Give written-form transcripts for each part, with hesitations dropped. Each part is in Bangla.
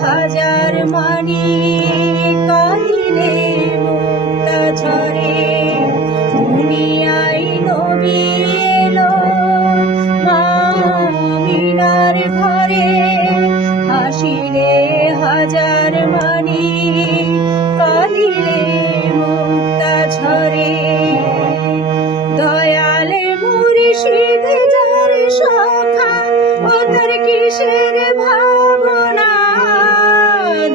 হাজার মানি কাঁদিলে মুক্তা ঝরে দুনিয়ায় নবী এলো মা আমিনার ঘরে হাসিলে হাজার মানি কাঁদিলে মুক্তা ঝরে দয়ালে মুর্শিদ যার সখা ও তার কিসের ভাবনা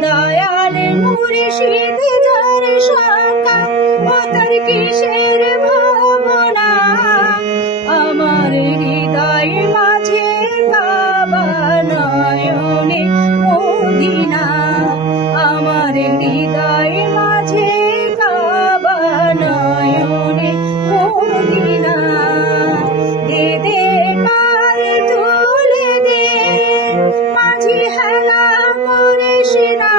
দয়ালে মুর্শিদ যার সখা ও তার কিসের ভাবনা আমার হৃদয় মাঝে কাবা নয়নে মদিনা আমার হৃদয় মাঝে কাবা নয়নে মদিনা দে দে পাল তুলে দে মাঝি হেলা করিস না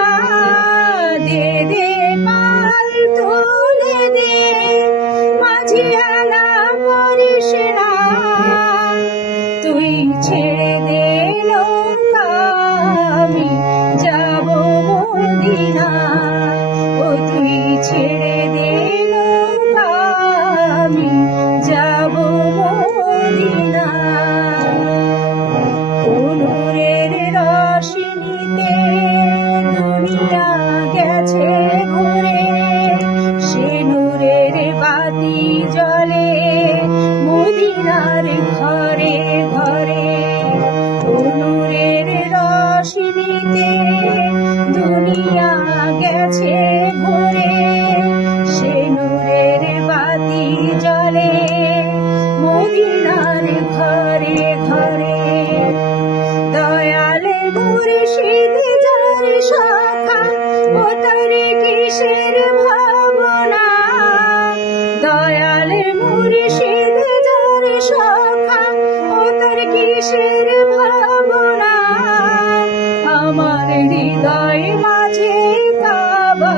দে দে পাল তুলে দে মাঝি হেলা করিস না তুই ছেড়ে দে নৌকা আমি যাব মদিনা ও তুই ছেড়ে দে নৌকা আমি যাব মদিনা নূরের রোশনীতে দুনিয়া গেছে ঘুরে সে নূরের বাতি জ্বলে মদিনার ঘরে ঘরে নূরের রোশনীতে দুনিয়া গেছে ঘুরে সে নূরের বাতি জ্বলে মদিনার ঘরে ঘরে দয়ালে মুর্শিদ যার সখা ও তার কিসের ভাবনা দয়ালে মুর্শিদ যার সখা ও তার কিসের ভাবনা আমার হৃদয় মাঝে কাবা